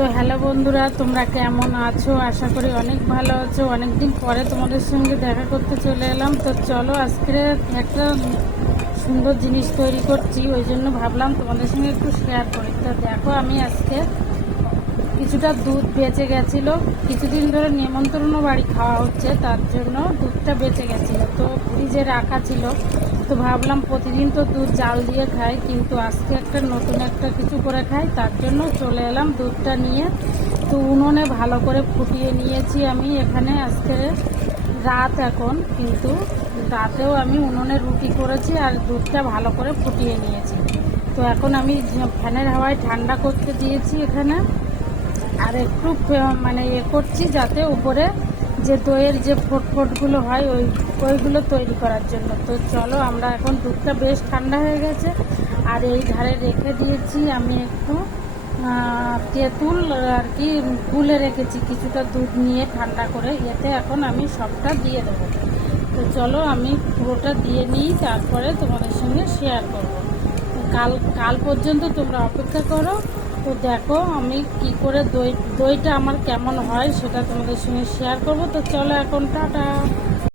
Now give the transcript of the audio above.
তো হ্যালো বন্ধুরা, তোমরা কেমন আছো? আশা করি অনেক ভালো আছো। অনেক দিন পরে তোমাদের সঙ্গে দেখা করতে চলে এলাম। তো চলো, আজকে একটা সুন্দর জিনিস তৈরি করছি, ওই জন্য ভাবলাম তোমাদের সঙ্গে একটু শেয়ার করি। তো দেখো, আমি আজকে কিছুটা দুধ বেঁচে গেছিলো, কিছুদিন ধরে নেমন্তন্ন বাড়ি খাওয়া হচ্ছে, তার জন্য দুধটা বেঁচে গেছিলো, তো ফ্রিজে রাখা ছিল। তো ভাবলাম প্রতিদিন তো দুধ জাল দিয়ে খাই, কিন্তু আজকে একটা নতুন একটা কিছু করে খাই, তার জন্য চলে এলাম দুধটা নিয়ে। তো উনুনে ভালো করে ফুটিয়ে নিয়েছি আমি। এখানে আজকে রাত এখন, কিন্তু রাতেও আমি উনুনে রুটি করেছি আর দুধটা ভালো করে ফুটিয়ে নিয়েছি। তো এখন আমি ফ্যানের হাওয়ায় ঠান্ডা করতে দিয়েছি এখানে, আর একটু মানে করছি যাতে উপরে যে দইয়ের যে ফোটগুলো হয় ওইগুলো তৈরি করার জন্য। তো চলো, আমরা এখন দুধটা বেশ ঠান্ডা হয়ে গেছে, আর এই ধারে রেখে দিয়েছি আমি একটু তেঁতুল আর কি গুলে রেখেছি কিছুটা দুধ নিয়ে ঠান্ডা করে, এতে এখন আমি সবটা দিয়ে দেবো। তো চলো, আমি পুরোটা দিয়ে নিই, তারপরে তোমাদের সঙ্গে শেয়ার করব। কাল পর্যন্ত তোমরা অপেক্ষা করো। তো দেখো আমি কি করে দইটা আমার কেমন হয় সেটা তোমাদের সঙ্গে শেয়ার করব। তো চলো, এখন টাটা।